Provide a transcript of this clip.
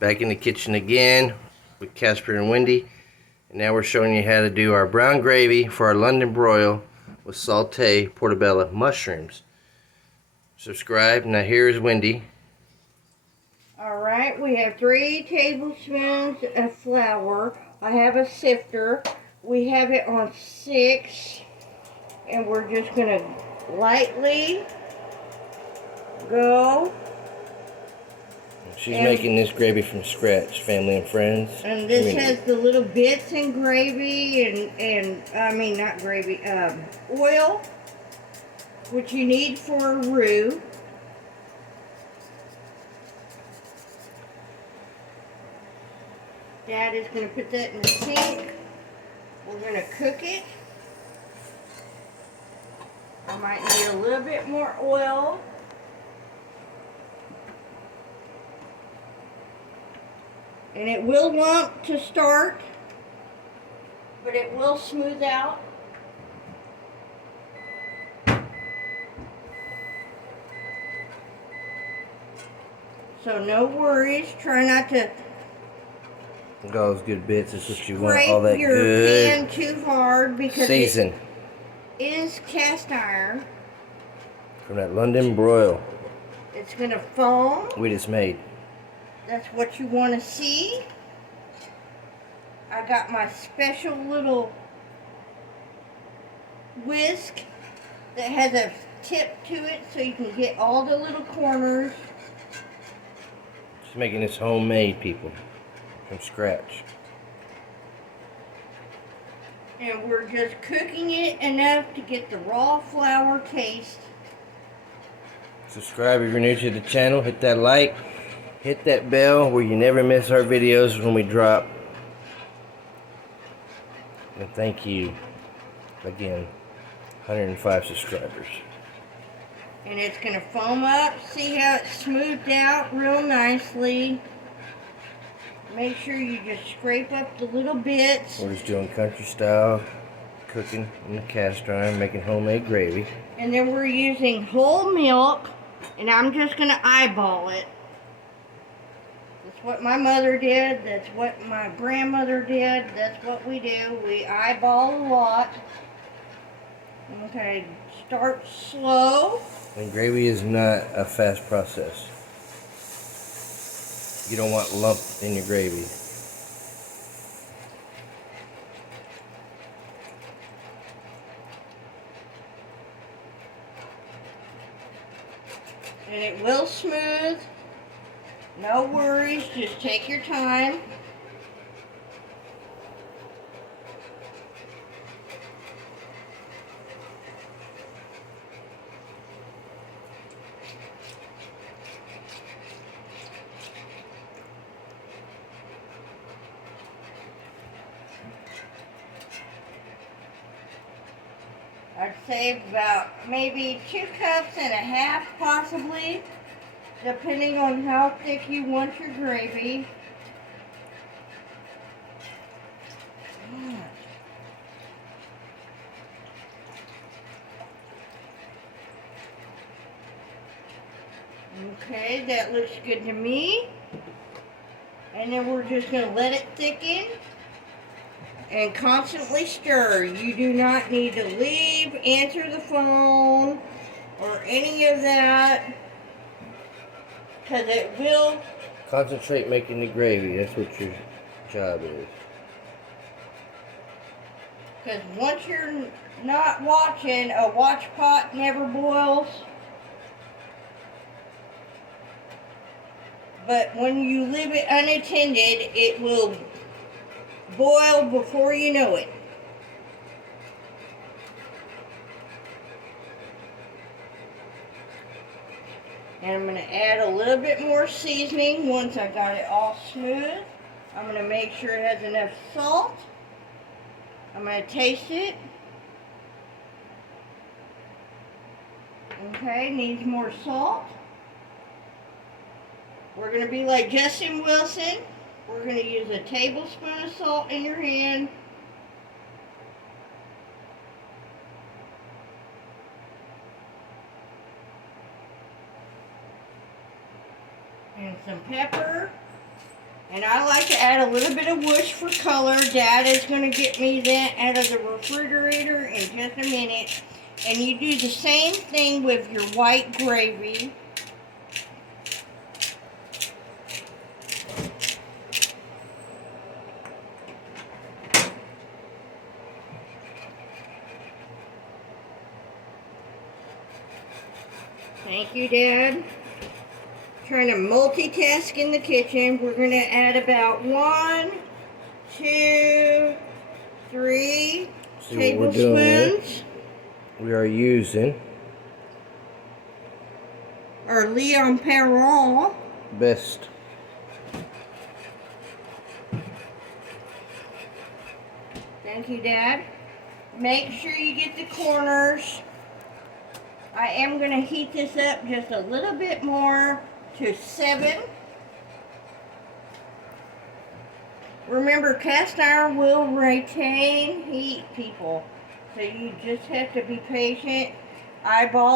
Back in the kitchen again with Casper and Wendy. And now we're showing you how to do our brown gravy for our London broil with sauté portobello mushrooms. Subscribe. Now here's Wendy. Alright, we have 3 tablespoons of flour. I have a sifter. We have it on 6. And we're just going to lightly go. She's making this gravy from scratch, family and friends. And this has the little bits in gravy and I mean not gravy, oil, which you need for a roux. Dad is going to put that in the sink. We're going to cook it. I might need a little bit more oil. And it will lump to start, but it will smooth out. So no worries. Try not to Look at all those good bits. That's what you want. All that scrape your good pan too hard because season it is cast iron. from that London broil It's going to foam. we just made. That's what you want to see. I got my special little whisk that has a tip to it so you can get all the little corners. She's making this homemade, people, from scratch. And we're just cooking it enough to get the raw flour taste. Subscribe if you're new to the channel. Hit that like. Hit that bell where you never miss our videos when we drop. And thank you again. 105 subscribers. And it's going to foam up. See how it's smoothed out real nicely. Make sure you just scrape up the little bits. We're just doing country style cooking in the cast iron, making homemade gravy. And then we're using whole milk. And I'm just going to eyeball it. That's what my mother did. That's what my grandmother did. That's what we do. We eyeball a lot. Okay, start slow. And gravy is not a fast process. You don't want lump in your gravy. And it will smooth. No worries, just take your time. I'd say about maybe 2 cups and a half possibly, depending on how thick you want your gravy. Okay, that looks good to me. And then we're just going to let it thicken and constantly stir. You do not need to leave, answer the phone, or any of that, because it will... Concentrate making the gravy. That's what your job is. Because once you're not watching, a watch pot never boils. But when you leave it unattended, it will boil before you know it. And I'm going to add a little bit more seasoning once I got it all smooth. I'm going to make sure it has enough salt. I'm going to taste it. Okay, needs more salt. We're going to be like Justin Wilson. We're going to use a tablespoon of salt in your hand. And some pepper. And I like to add a little bit of whoosh for color. Dad is going to get me that out of the refrigerator in just a minute. And you do the same thing with your white gravy. Thank you, Dad. Trying to multitask in the kitchen. We're going to add about 1, 2, 3 tablespoons. We are using Our Leon Perron. best. Thank you, Dad. Make sure you get the corners. I am going to heat this up just a little bit more to 7. Remember, cast iron will retain heat, people. So you just have to be patient. Eyeball